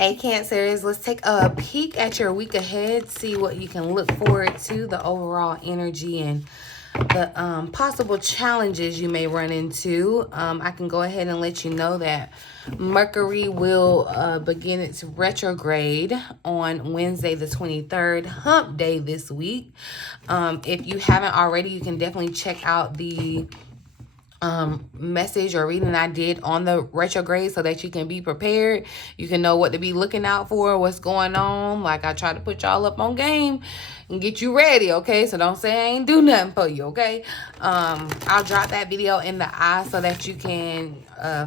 Hey Cancers, let's take a peek at your week ahead, see what you can look forward to, the overall energy and the possible challenges you may run into. I can go ahead and let you know that Mercury will begin its retrograde on Wednesday the 23rd, hump day this week. If you haven't already, you can definitely check out the message or reading I did on the retrograde so that you can be prepared. You can know what to be looking out for, what's going on. Like, I try to put y'all up on game and get you ready, okay? So don't say I ain't do nothing for you, okay? I'll drop that video in the eye so that you can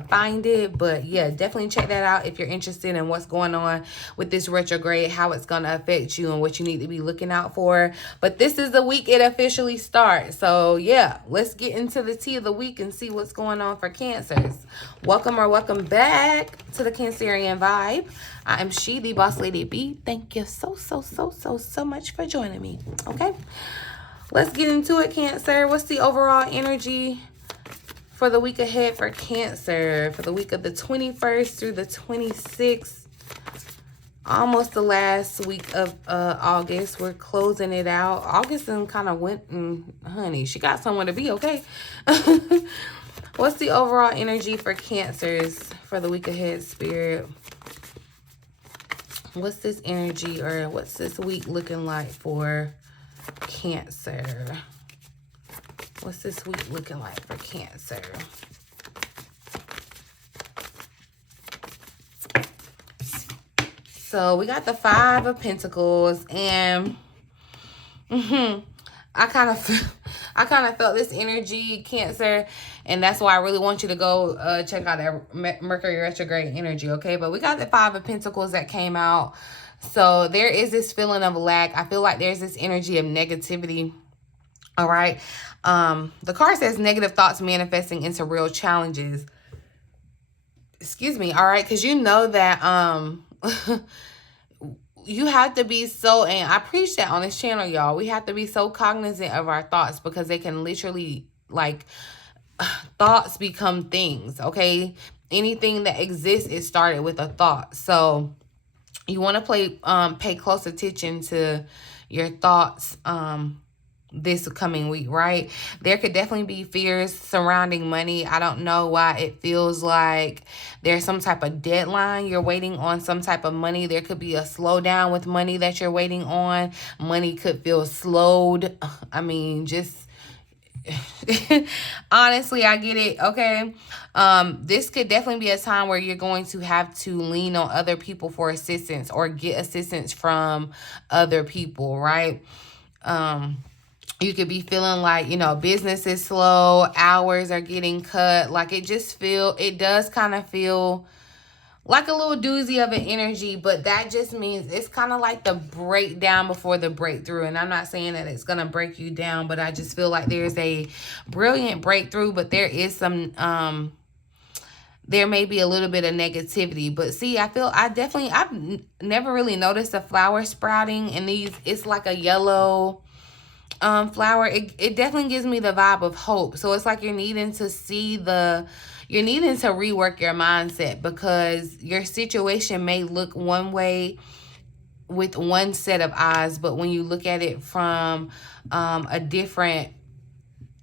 find it. But yeah, definitely check that out if you're interested in what's going on with this retrograde, how it's going to affect you and what you need to be looking out for. But this is the week it officially starts. So yeah, let's get into the tea of the week and see what's going on for Cancers. Welcome or welcome back to the Cancerian Vibe. I am she, the boss lady B. Thank you so much for joining me. Okay, let's get into it, Cancer. What's the overall energy for the week ahead for Cancer for the week of the 21st through the 26th? Almost the last week of August. We're closing it out. August and kind of went, honey, she got somewhere to be, okay? What's the overall energy for Cancers for the week ahead, Spirit? What's this energy or what's this week looking like for Cancer? What's this week looking like for Cancer? So we got the Five of Pentacles, and I kind of felt this energy, Cancer, and that's why I really want you to go check out that Mercury retrograde energy, okay? But we got the Five of Pentacles that came out. So there is this feeling of lack. I feel like there's this energy of negativity, all right? The card says negative thoughts manifesting into real challenges. Excuse me, all right? Because you know that you have to be so, and I preach that on this channel, y'all. We have to be so cognizant of our thoughts because they can literally, like, thoughts become things, okay? Anything that exists is started with a thought. So you want to pay close attention to your thoughts this coming week, right? There could definitely be fears surrounding money. I don't know why it feels like there's some type of deadline. You're waiting on some type of money. There could be a slowdown with money that you're waiting on. Money could feel slowed. I mean, just honestly, I get it, okay? This could definitely be a time where you're going to have to lean on other people for assistance or get assistance from other people, right? You could be feeling like, you know, business is slow, hours are getting cut. Like, it does kind of feel like a little doozy of an energy, but that just means it's kind of like the breakdown before the breakthrough. And I'm not saying that it's going to break you down, but I just feel like there's a brilliant breakthrough, but there is some, there may be a little bit of negativity. But see, I've never really noticed a flower sprouting, and it's like a yellow flower. It definitely gives me the vibe of hope. So it's like you're needing to rework your mindset, because your situation may look one way with one set of eyes, but when you look at it from a different,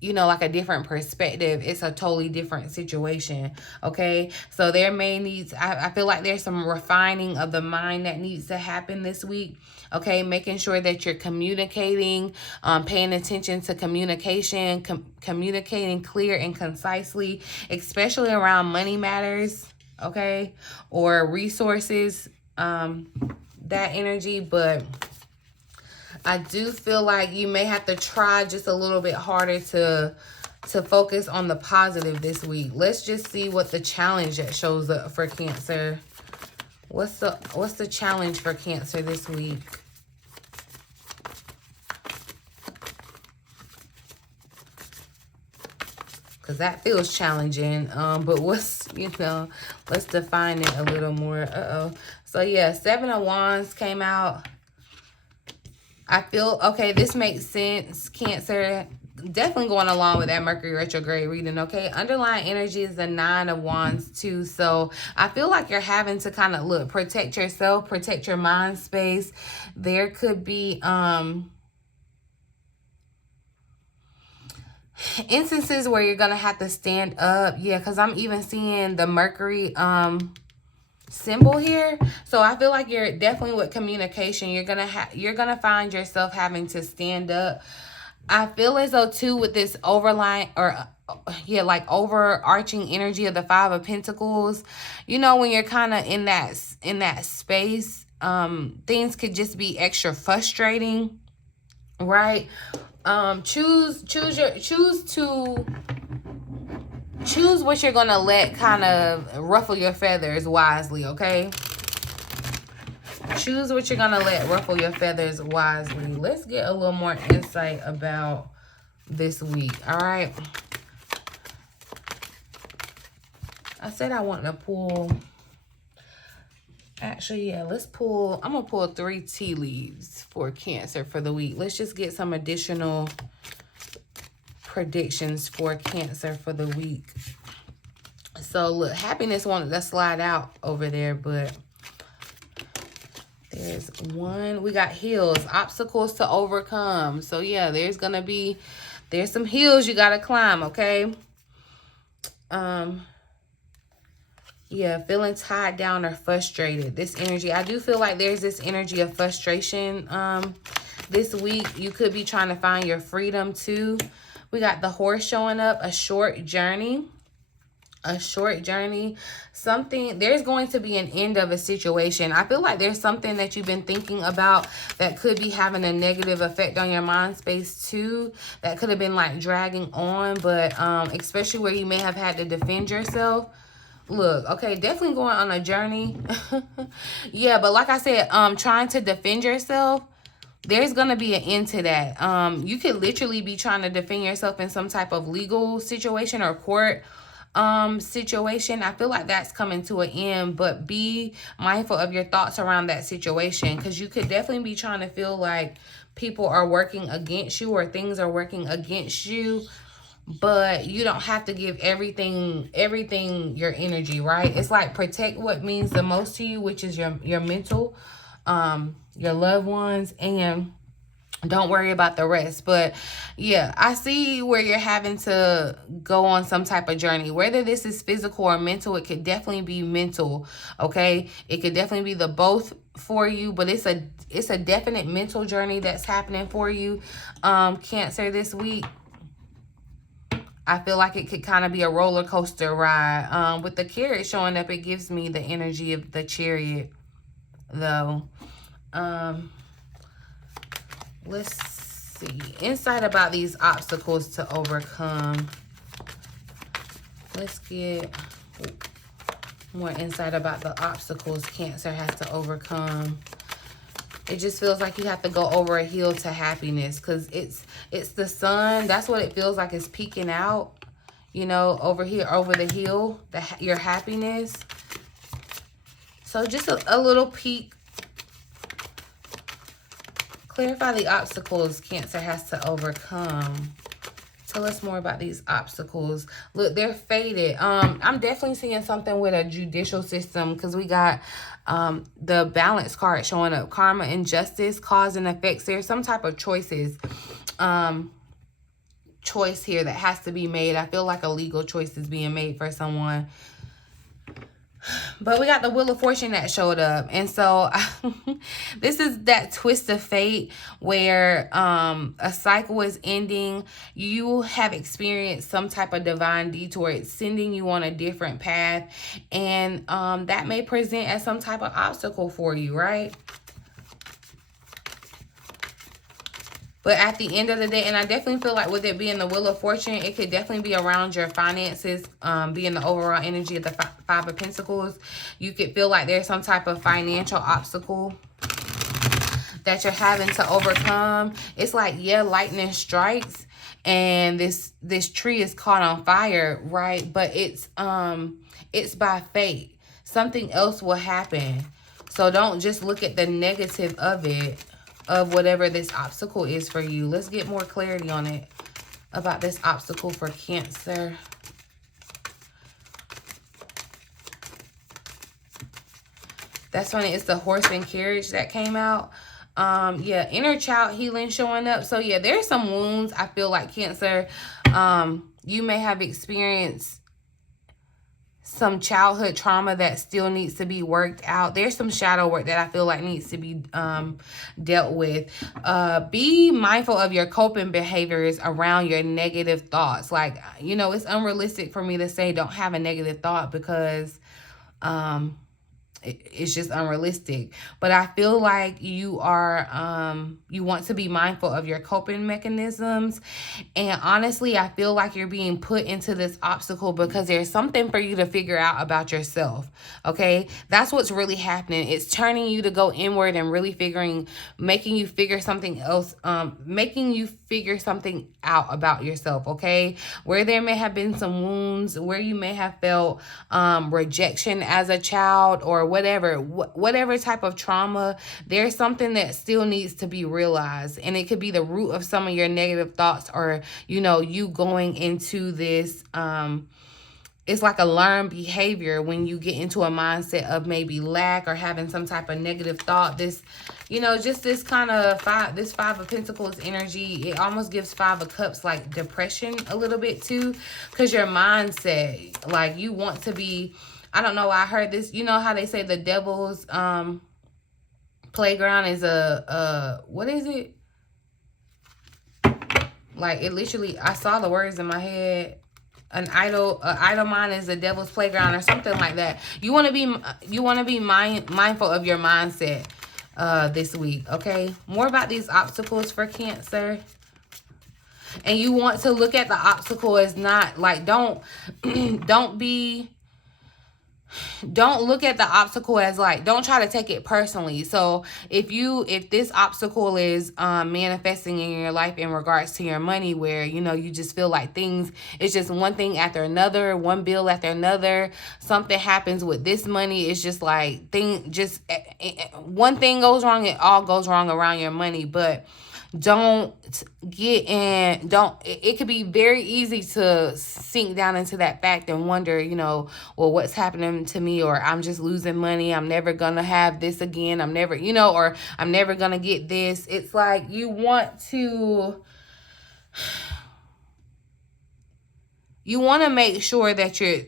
you know, like a different perspective, it's a totally different situation, okay? So there I feel like there's some refining of the mind that needs to happen this week, okay? Making sure that you're communicating, paying attention to communication, communicating clear and concisely, especially around money matters, okay? Or resources, that energy. But I do feel like you may have to try just a little bit harder to focus on the positive this week. Let's just see what the challenge that shows up for Cancer. What's the challenge for Cancer this week? Because that feels challenging. But what's, you know, let's define it a little more. So yeah, Seven of Wands came out. I feel, okay, this makes sense, Cancer. definitely going along with that Mercury retrograde reading, okay? Underlying energy is the 9 of Wands too. So I feel like you're having to kind of, look, protect yourself, protect your mind space. There could be instances where you're gonna have to stand up. Yeah, because I'm even seeing the Mercury symbol here. So I feel like you're definitely with communication. You're gonna find yourself having to stand up. I feel as though too with this overarching energy of the 5 of Pentacles, you know, when you're kind of in that space, things could just be extra frustrating, right? Choose what you're gonna let kind of ruffle your feathers wisely, okay? Choose what you're gonna let ruffle your feathers wisely. Let's get a little more insight about this week, all right? I said I want to pull, actually, yeah, let's pull, I'm gonna pull 3 tea leaves for Cancer for the week. Let's just get some additional predictions for Cancer for the week. So look, happiness wanted to slide out over there, but there's one. We got hills, obstacles to overcome. So yeah, there's some hills you gotta climb, okay? Yeah, feeling tied down or frustrated. This energy, I do feel like there's this energy of frustration this week. You could be trying to find your freedom too. We got the Horse showing up, a short journey. A short journey. There's going to be an end of a situation. I feel like there's something that you've been thinking about that could be having a negative effect on your mind space too. That could have been like dragging on, but especially where you may have had to defend yourself. Look, okay, definitely going on a journey. Yeah, but like I said, trying to defend yourself, there's going to be an end to that. You could literally be trying to defend yourself in some type of legal situation or court situation. I feel like that's coming to an end, but be mindful of your thoughts around that situation, because you could definitely be trying to feel like people are working against you or things are working against you, but you don't have to give everything your energy, right? It's like protect what means the most to you, which is your mental, your loved ones, and don't worry about the rest. But yeah, I see where you're having to go on some type of journey, whether this is physical or mental. It could definitely be mental, okay? It could definitely be the both for you, but it's a definite mental journey that's happening for you, Cancer, this week. I feel like it could kind of be a roller coaster ride. With the Chariot showing up, it gives me the energy of the Chariot, though. Let's see. Insight about these obstacles to overcome. Let's get more insight about the obstacles Cancer has to overcome. It just feels like you have to go over a hill to happiness, because it's the sun. That's what it feels like, is peeking out, you know, over here, over the hill, your happiness. So just a little peek. Clarify the obstacles Cancer has to overcome. Tell us more about these obstacles. Look, they're faded. I'm definitely seeing something with a judicial system, because we got the Balance card showing up. Karma and justice, cause and effects. There's some type of choice here that has to be made. I feel like a legal choice is being made for someone. But we got the Wheel of Fortune that showed up. And so this is that twist of fate where a cycle is ending. You have experienced some type of divine detour. It's sending you on a different path. And that may present as some type of obstacle for you, right? But at the end of the day, and I definitely feel like with it being the Wheel of Fortune, it could definitely be around your finances, being the overall energy of the Five of Pentacles. You could feel like there's some type of financial obstacle that you're having to overcome. It's like, yeah, lightning strikes and this tree is caught on fire, right? But it's by fate. Something else will happen. So don't just look at the negative of it, of whatever this obstacle is for you. Let's get more clarity on it. about this obstacle for Cancer. That's funny. It's the horse and carriage that came out. Yeah, inner child healing showing up. So yeah, there's some wounds. I feel like Cancer, you may have experienced some childhood trauma that still needs to be worked out. There's some shadow work that I feel like needs to be dealt with. Be mindful of your coping behaviors around your negative thoughts. Like, you know, it's unrealistic for me to say don't have a negative thought because it's just unrealistic. But I feel like you are, you want to be mindful of your coping mechanisms. And honestly, I feel like you're being put into this obstacle because there's something for you to figure out about yourself. Okay. That's what's really happening. It's turning you to go inward and really making you figure something else, making you figure something out about yourself. Okay. Where there may have been some wounds, where you may have felt, rejection as a child or whatever type of trauma, there's something that still needs to be realized. And it could be the root of some of your negative thoughts, or, you know, you going into this, it's like a learned behavior when you get into a mindset of maybe lack or having some type of negative thought. This, you know, just this kind of this Five of Pentacles energy, it almost gives Five of Cups like depression a little bit too, because your mindset, like you want to be, I don't know, I heard this, you know how they say the devil's playground is what is it? Like it literally, I saw the words in my head. An idle mind is the devil's playground or something like that. You want to be mindful of your mindset this week, okay? More about these obstacles for Cancer. And you want to look at the obstacle as not like, don't look at the obstacle as like, don't try to take it personally. So if this obstacle is manifesting in your life in regards to your money, where, you know, you just feel like it's just one thing after another, one bill after another, something happens with this money. It's just like one thing goes wrong, it all goes wrong around your money. But it could be very easy to sink down into that fact and wonder, you know, well, what's happening to me, or I'm just losing money, I'm never gonna have this again, I'm never, you know, or I'm never gonna get this. It's like you want to make sure that you're,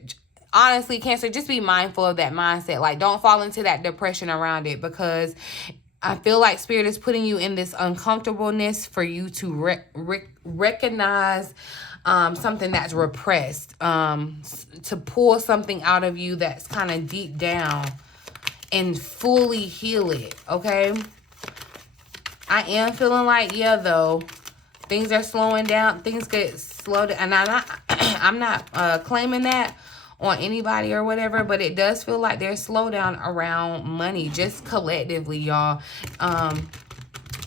honestly, Cancer, just be mindful of that mindset. Like, don't fall into that depression around it, because I feel like Spirit is putting you in this uncomfortableness for you to recognize something that's repressed, to pull something out of you that's kind of deep down and fully heal it, okay? I am feeling like, yeah, though, things are slowing down. Things get slowed down. And I'm not claiming that on anybody or whatever, but it does feel like there's slowdown around money, just collectively, y'all.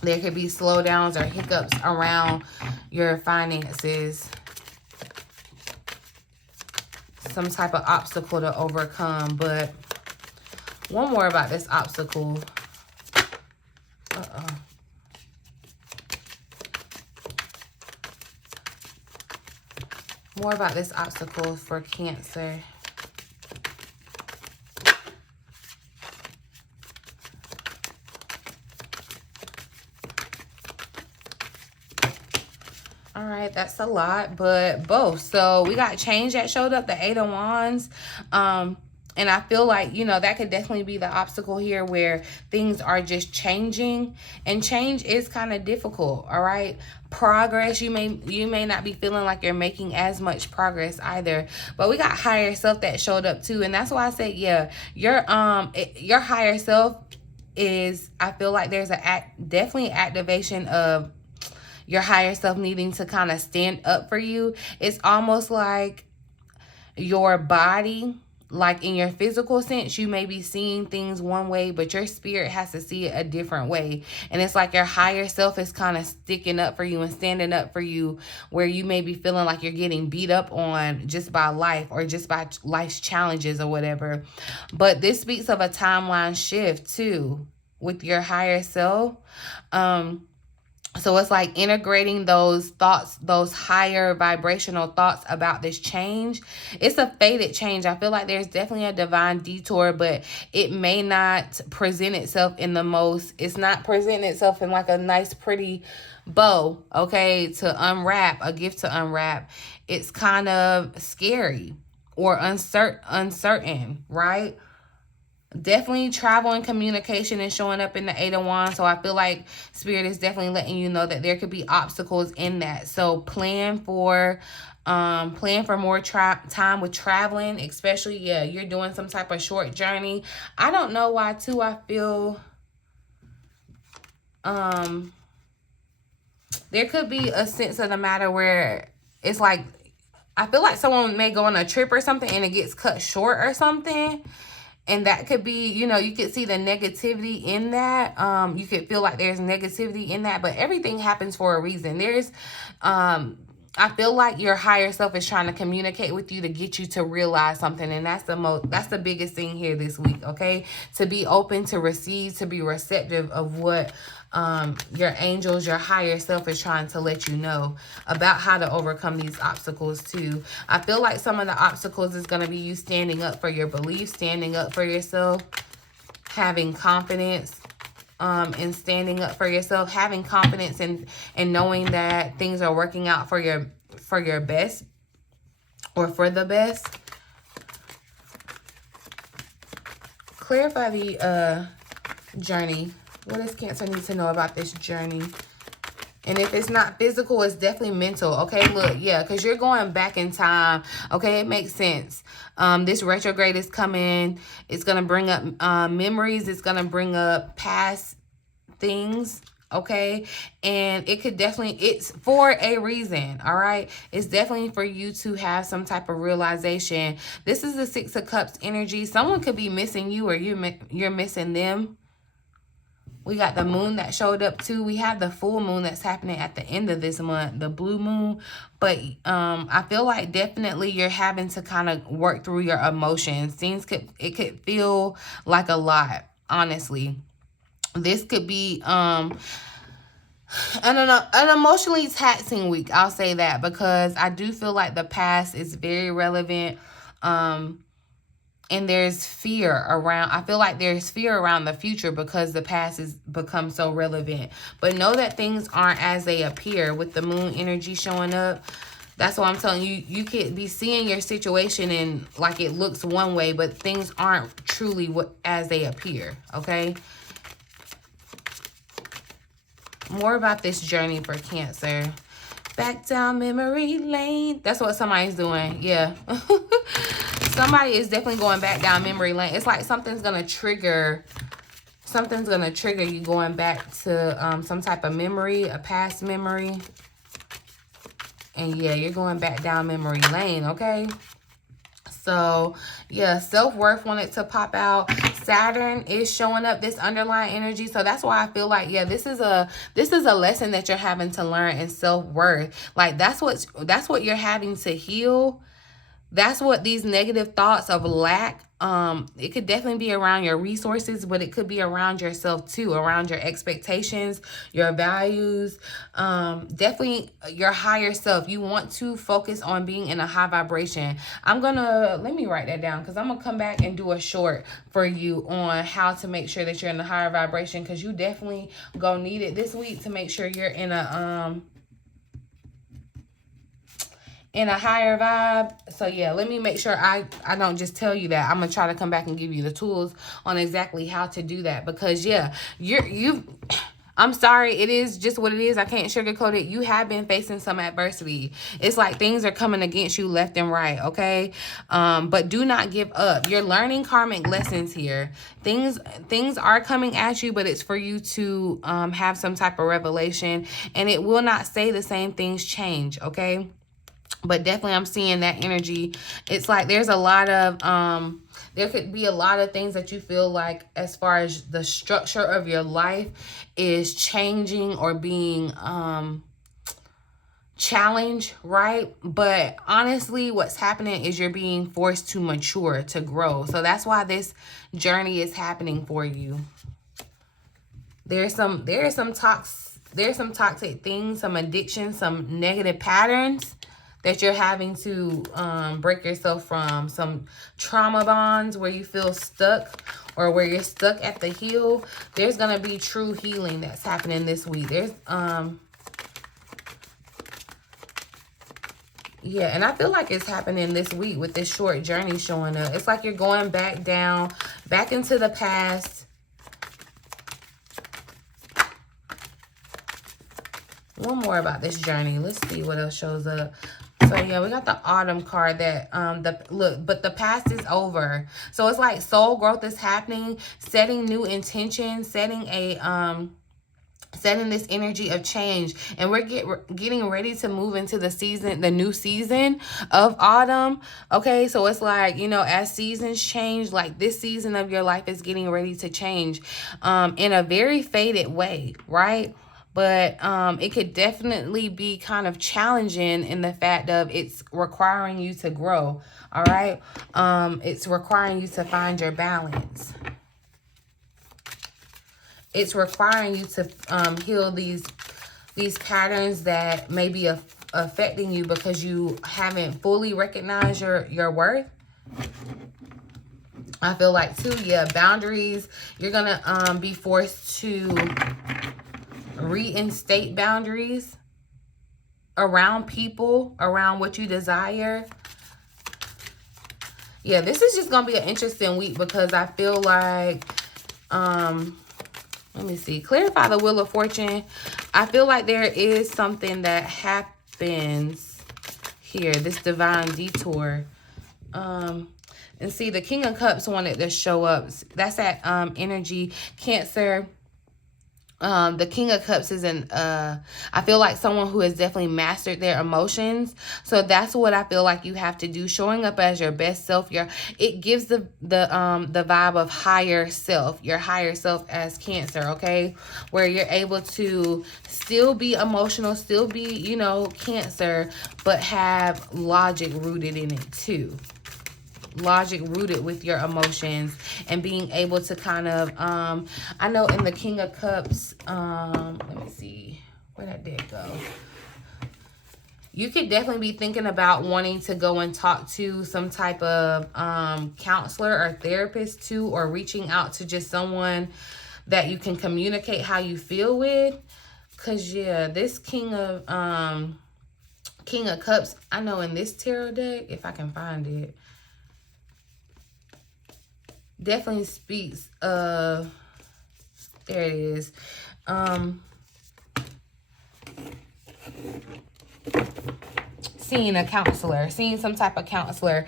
There could be slowdowns or hiccups around your finances, some type of obstacle to overcome. But one more about this obstacle. More about this obstacle for Cancer. All right, that's a lot, but both. So we got change that showed up, the Eight of Wands. And I feel like, you know, that could definitely be the obstacle here, where things are just changing, and change is kind of difficult. All right. Progress, you may not be feeling like you're making as much progress either, but we got higher self that showed up too. And that's why I said, yeah, your higher self is, I feel like there's definitely activation of your higher self needing to kind of stand up for you. It's almost like your body, like in your physical sense, you may be seeing things one way, but your spirit has to see it a different way. And it's like your higher self is kind of sticking up for you and standing up for you, where you may be feeling like you're getting beat up on just by life or just by life's challenges or whatever. But this speaks of a timeline shift too with your higher self. So it's like integrating those thoughts, those higher vibrational thoughts about this change. It's a fated change. I feel like there's definitely a divine detour, but it may not present itself in the most, it's not presenting itself in like a nice, pretty bow, okay, to unwrap, a gift to unwrap. It's kind of scary or uncertain, right? Definitely travel and communication is showing up in the 8 of Wands. So I feel like Spirit is definitely letting you know that there could be obstacles in that. So plan for more time with traveling, especially, yeah, you're doing some type of short journey. I don't know why too. I feel there could be a sense of the matter where it's like, I feel like someone may go on a trip or something and it gets cut short or something. And that could be, you know, you could see the negativity in that. You could feel like there's negativity in that, but everything happens for a reason. There's, I feel like your higher self is trying to communicate with you to get you to realize something. And that's the biggest thing here this week, okay? To be open, to receive, to be receptive of what your angels, your higher self is trying to let you know about how to overcome these obstacles too. I feel like some of the obstacles is going to be you standing up for your beliefs, standing up for yourself, having confidence in standing up for yourself, having confidence in knowing that things are working out for your best or for the best. Clarify the journey. What does Cancer need to know about this journey? And if it's not physical, it's definitely mental. Okay, look, yeah, because you're going back in time. Okay, it makes sense. This retrograde is coming. It's going to bring up memories. It's going to bring up past things. Okay, and it could definitely, it's for a reason. All right, it's definitely for you to have some type of realization. This is the 6 of Cups energy. Someone could be missing you, or you're missing them. We got the moon that showed up too. We have the full moon that's happening at the end of this month, the blue moon. But I feel like definitely you're having to kind of work through your emotions. It could feel like a lot, honestly. This could be an emotionally taxing week. I'll say that, because I do feel like the past is very relevant. And there's fear around, I feel like there's fear around the future because the past has become so relevant. But know that things aren't as they appear with the moon energy showing up. That's what I'm telling you. You could be seeing your situation and like it looks one way, but things aren't truly as they appear, okay? More about this journey for Cancer. Back down memory lane. That's what somebody's doing. Yeah. Somebody is definitely going back down memory lane. It's like something's going to trigger you going back to some type of memory, a past memory. And yeah, you're going back down memory lane, okay? So, yeah, self-worth wanted to pop out. Saturn is showing up, this underlying energy. So that's why I feel like, yeah, this is a lesson that you're having to learn in self-worth. Like that's what you're having to heal. That's what these negative thoughts of lack, it could definitely be around your resources, but it could be around yourself too, around your expectations, your values, definitely your higher self. You want to focus on being in a high vibration. Let me write that down, because I'm going to come back and do a short for you on how to make sure that you're in a higher vibration, because you definitely going to need it this week to make sure you're in a higher vibe. So yeah, let me make sure I don't just tell you that. I'm gonna try to come back and give you the tools on exactly how to do that, because yeah, I'm sorry, it is just what it is. I can't sugarcoat it. You have been facing some adversity. It's like things are coming against you left and right, okay? But do not give up. You're learning karmic lessons here. Things are coming at you, but it's for you to have some type of revelation, and it will not stay the same. Things change, okay? But definitely I'm seeing that energy. It's like there's a lot of, there could be a lot of things that you feel like as far as the structure of your life is changing or being challenged, right? But honestly, what's happening is you're being forced to mature, to grow. So that's why this journey is happening for you. There are some there's some toxic things, some addiction, some negative patterns that you're having to break yourself from. Some trauma bonds where you feel stuck or where you're stuck at the heel. There's going to be true healing that's happening this week. There's, yeah, and I feel like it's happening this week with this short journey showing up. It's like you're going back down, back into the past. One more about this journey. Let's see what else shows up. So yeah, we got the autumn card that but the past is over. So it's like soul growth is happening, setting new intentions, setting this energy of change, and we're getting ready to move into the new season of autumn. Okay, so it's like, you know, as seasons change, like this season of your life is getting ready to change in a very faded way, right? But it could definitely be kind of challenging in the fact of it's requiring you to grow, all right? It's requiring you to find your balance. It's requiring you to heal these patterns that may be affecting you because you haven't fully recognized your worth. I feel like too, yeah, boundaries. You're gonna be forced to reinstate boundaries around people, around what you desire. Yeah, this is just gonna be an interesting week because I feel like let me see. Clarify the Wheel of Fortune. I feel like there is something that happens here, this divine detour. And see, the King of Cups wanted to show up. That's that energy, Cancer. The King of Cups is I feel like someone who has definitely mastered their emotions. So that's what I feel like you have to do. Showing up as your best self. It gives the vibe of higher self. Your higher self as Cancer, okay? Where you're able to still be emotional, still be, you know, Cancer, but have logic rooted in it too. Logic rooted with your emotions and being able to kind of I know in the King of Cups, let me see where that did go. You could definitely be thinking about wanting to go and talk to some type of counselor or therapist too, or reaching out to just someone that you can communicate how you feel with. Because yeah, this King of Cups, I know in this tarot deck, if I can find it, definitely speaks of, there it is, seeing a counselor, seeing some type of counselor.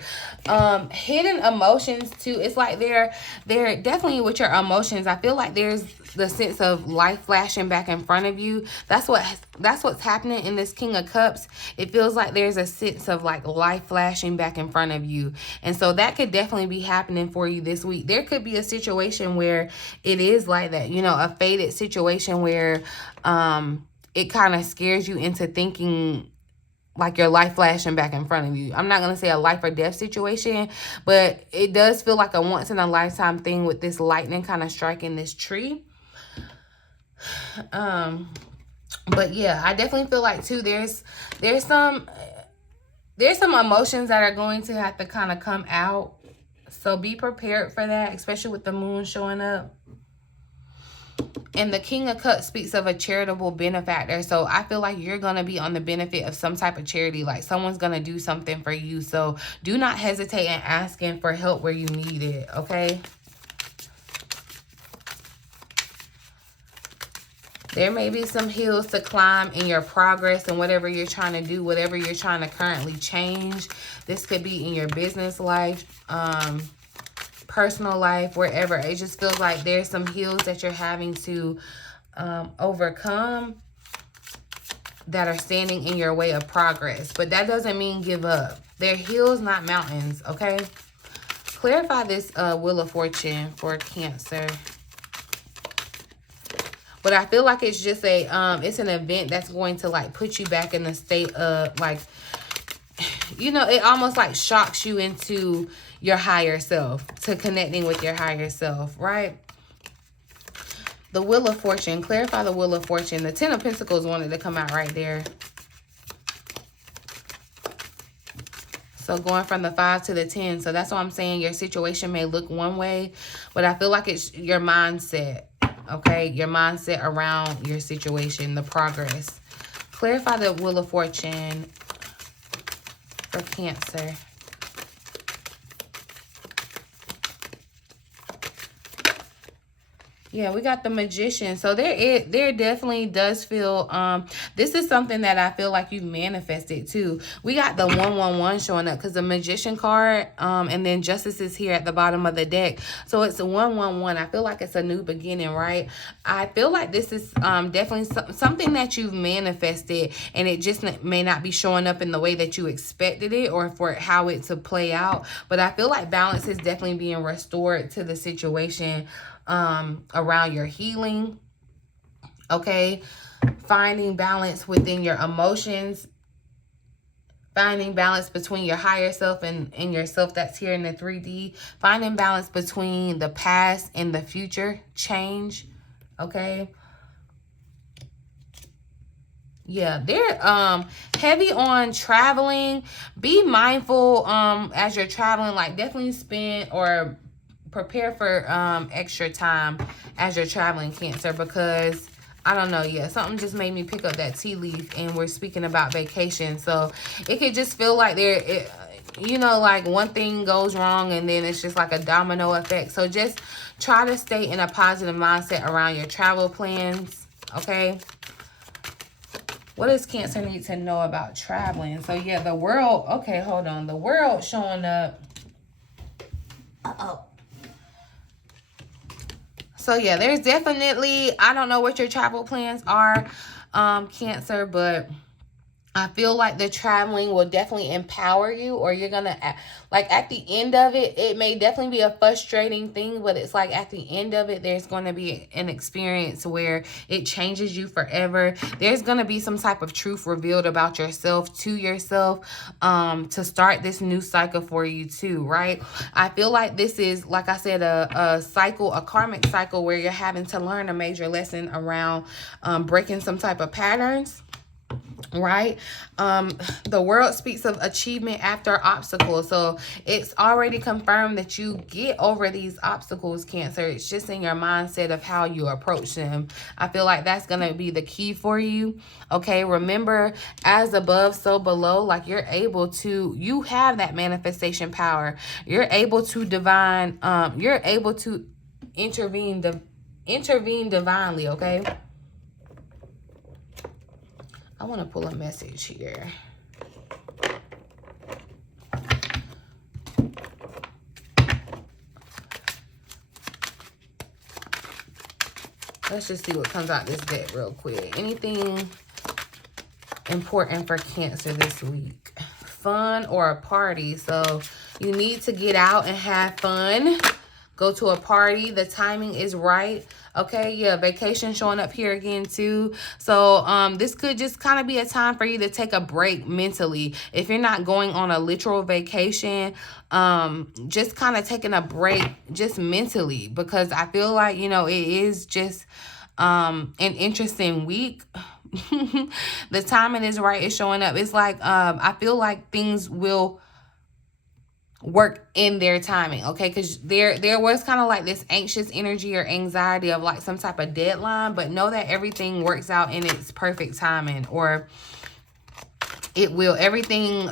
Hidden emotions too. It's like they're definitely with your emotions. I feel like there's the sense of life flashing back in front of you. That's what's happening in this King of Cups. It feels like there's a sense of like life flashing back in front of you. And so that could definitely be happening for you this week. There could be a situation where it is like that, you know, a faded situation where it kind of scares you into thinking like your life flashing back in front of you. I'm not going to say a life or death situation, but it does feel like a once in a lifetime thing with this lightning kind of striking this tree. But yeah, I definitely feel like too, there's some emotions that are going to have to kind of come out. So be prepared for that, especially with the moon showing up. And the King of Cups speaks of a charitable benefactor. So I feel like you're going to be on the benefit of some type of charity. Like someone's going to do something for you. So do not hesitate in asking for help where you need it, okay? There may be some hills to climb in your progress and whatever you're trying to do, whatever you're trying to currently change. This could be in your business life, personal life, wherever. It just feels like there's some hills that you're having to overcome that are standing in your way of progress. But that doesn't mean give up. They're hills, not mountains, okay? Clarify this Wheel of Fortune for Cancer. But I feel like it's just it's an event that's going to like put you back in the state of like, you know, it almost like shocks you into your higher self, to connecting with your higher self, right? The Wheel of Fortune. Clarify the Wheel of Fortune. The Ten of Pentacles wanted to come out right there. So going from the 5 to the 10. So that's why I'm saying your situation may look one way, but I feel like it's your mindset, okay? Your mindset around your situation, the progress. Clarify the Wheel of Fortune for Cancer. Yeah, we got the Magician. So there definitely does feel, this is something that I feel like you've manifested too. We got the 111 showing up because the Magician card, and then Justice is here at the bottom of the deck. So it's a 111. I feel like it's a new beginning, right? I feel like this is definitely something that you've manifested, and it just may not be showing up in the way that you expected it or for how it to play out. But I feel like balance is definitely being restored to the situation around your healing, okay? Finding balance within your emotions, finding balance between your higher self and yourself that's here in the 3D, finding balance between the past and the future change, okay? Yeah, they're heavy on traveling. Be mindful as you're traveling, like definitely spend or prepare for extra time as you're traveling, Cancer, because I don't know, yeah, something just made me pick up that tea leaf, and we're speaking about vacation. So it could just feel like you know, like one thing goes wrong and then it's just like a domino effect. So just try to stay in a positive mindset around your travel plans, okay? What does Cancer need to know about traveling? So yeah, the World, okay, hold on. The World showing up. Uh-oh. So yeah, there's definitely, I don't know what your travel plans are, Cancer, but I feel like the traveling will definitely empower you, or you're going to, like at the end of it, it may definitely be a frustrating thing, but it's like at the end of it, there's going to be an experience where it changes you forever. There's going to be some type of truth revealed about yourself to yourself to start this new cycle for you too, right? I feel like this is, like I said, a cycle, a karmic cycle where you're having to learn a major lesson around breaking some type of patterns. Right? The World speaks of achievement after obstacles. So it's already confirmed that you get over these obstacles, Cancer. It's just in your mindset of how you approach them. I feel like that's going to be the key for you. Okay, remember, as above, so below. Like you have that manifestation power. You're able to you're able to intervene divinely, okay? I want to pull a message here. Let's just see what comes out this deck real quick. Anything important for Cancer this week? Fun or a party? So you need to get out and have fun. Go to a party. The timing is right. Okay, yeah, vacation showing up here again too. So this could just kind of be a time for you to take a break mentally. If you're not going on a literal vacation, just kind of taking a break just mentally, because I feel like, you know, it is just an interesting week. The timing is right. It's showing up. It's like I feel like things will work in their timing, okay? Because there was kind of like this anxious energy or anxiety of like some type of deadline, but know that everything works out in its perfect timing, or it will. Everything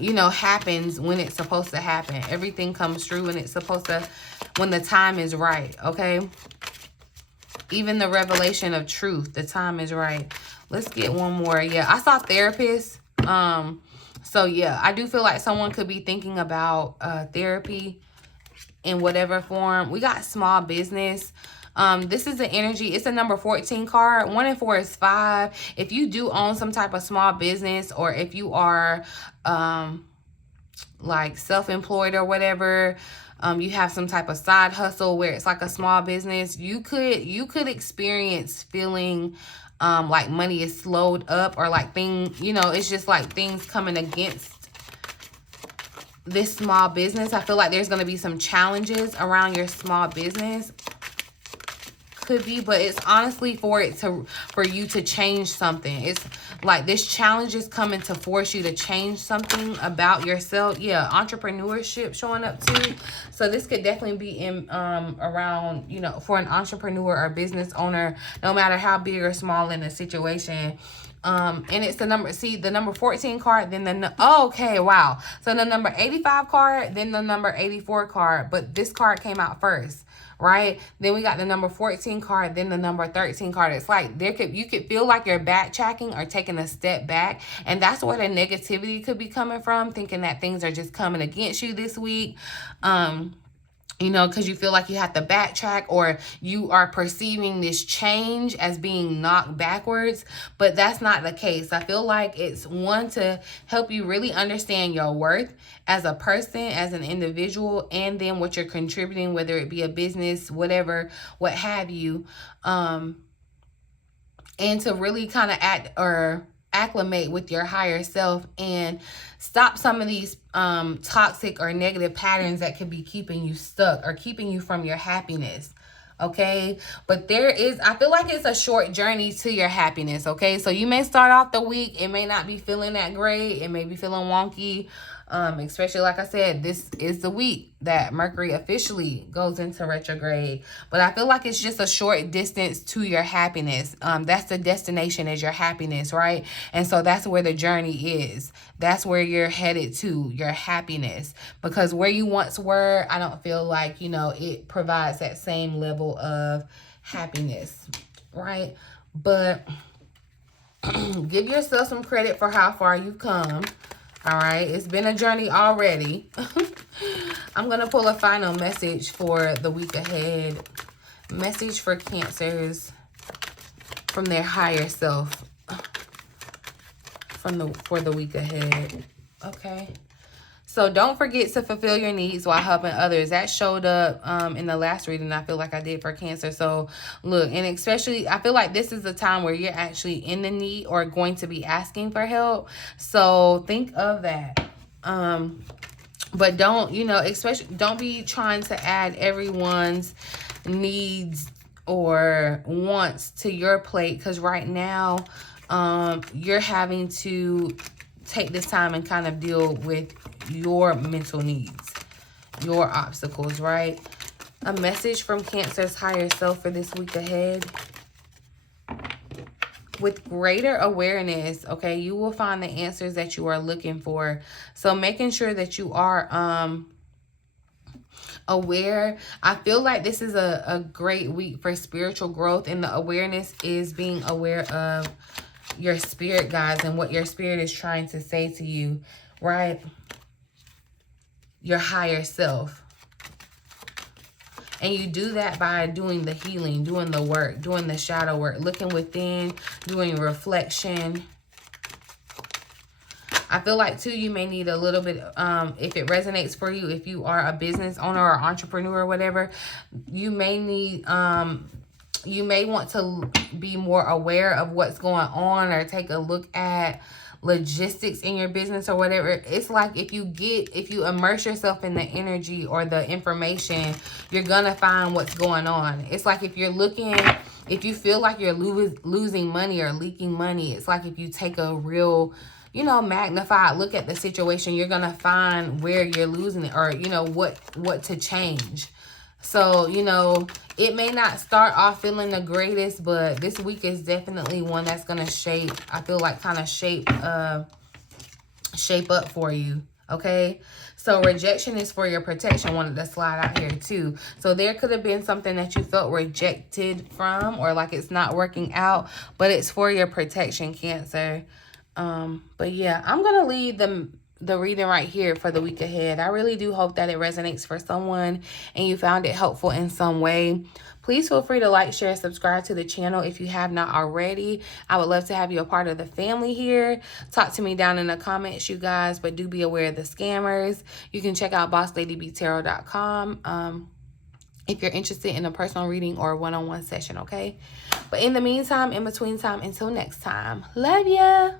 you know, happens when it's supposed to happen. Everything comes through when it's supposed to, when the time is right, okay? Even the revelation of truth, the time is right. Let's get one more. Yeah, I saw therapist. So yeah, I do feel like someone could be thinking about therapy in whatever form. We got small business. This is the energy. It's a number 14 card. 1 and 4 is 5. If you do own some type of small business, or if you are like self-employed or whatever, you have some type of side hustle where it's like a small business, you could experience feeling like money is slowed up, or like you know, it's just like things coming against this small business. I feel like there's going to be some challenges around your small business. could be, but it's honestly for you to change something. It's like this challenge is coming to force you to change something about yourself. Yeah, entrepreneurship showing up too. So this could definitely be in around, you know, for an entrepreneur or business owner, no matter how big or small in the situation. And it's the number, see the number 14 card, then the, oh, okay, wow. So the number 85 card, then the number 84 card, but this card came out first, right? Then we got the number 14 card, then the number 13 card. It's like you could feel like you're backtracking or taking a step back. And that's where the negativity could be coming from, thinking that things are just coming against you this week. You know, because you feel like you have to backtrack, or you are perceiving this change as being knocked backwards, but that's not the case. I feel like it's one to help you really understand your worth as a person, as an individual, and then what you're contributing, whether it be a business, whatever, what have you, and to really kind of acclimate with your higher self and stop some of these toxic or negative patterns that could be keeping you stuck or keeping you from your happiness. Okay, but I feel like it's a short journey to your happiness. Okay, so you may start off the week, it may not be feeling that great, it may be feeling wonky, especially like I said, this is the week that Mercury officially goes into retrograde. But I feel like it's just a short distance to your happiness. That's the destination, is your happiness, right? And so that's where the journey is. That's where you're headed to, your happiness. Because where you once were, I don't feel like, you know, it provides that same level of happiness, right? But give yourself some credit for how far you've come. All right, it's been a journey already. I'm going to pull a final message for the week ahead. Message for Cancers from their higher self for the week ahead. Okay. So don't forget to fulfill your needs while helping others. That showed up in the last reading I feel like I did for Cancer. So look, and especially I feel like this is the time where you're actually in the need or going to be asking for help. So think of that. But don't, you know, especially don't be trying to add everyone's needs or wants to your plate, because right now you're having to take this time and kind of deal with your mental needs, your obstacles, right? A message from Cancer's higher self for this week ahead. With greater awareness, okay, you will find the answers that you are looking for. So making sure that you are aware. I feel like this is a great week for spiritual growth, and the awareness is being aware of your spirit guides and what your spirit is trying to say to you, right? Your higher self. And you do that by doing the healing, doing the work, doing the shadow work, looking within, doing reflection. I feel like too, you may need a little bit, if it resonates for you, if you are a business owner or entrepreneur or whatever, you may need, you may want to be more aware of what's going on, or take a look at logistics in your business or whatever. It's like if you immerse yourself in the energy or the information, you're gonna find what's going on. It's like if you feel like you're losing money or leaking money, it's like if you take a real, you know, magnified look at the situation, you're gonna find where you're losing it, or, you know, what to change. So, you know, it may not start off feeling the greatest, but this week is definitely one that's going to shape, I feel like kind of shape up for you. Okay. So rejection is for your protection. Wanted to slide out here too. So there could have been something that you felt rejected from, or like it's not working out, but it's for your protection, Cancer. But yeah, I'm going to leave the reading right here for the week ahead. I really do hope that it resonates for someone and you found it helpful in some way. Please feel free to like, share, subscribe to the channel if you have not already. I would love to have you a part of the family here. Talk to me down in the comments, you guys, but do be aware of the scammers. You can check out BossLadyBTarot.com if you're interested in a personal reading or a one-on-one session, okay? But in the meantime, in between time, until next time, love ya.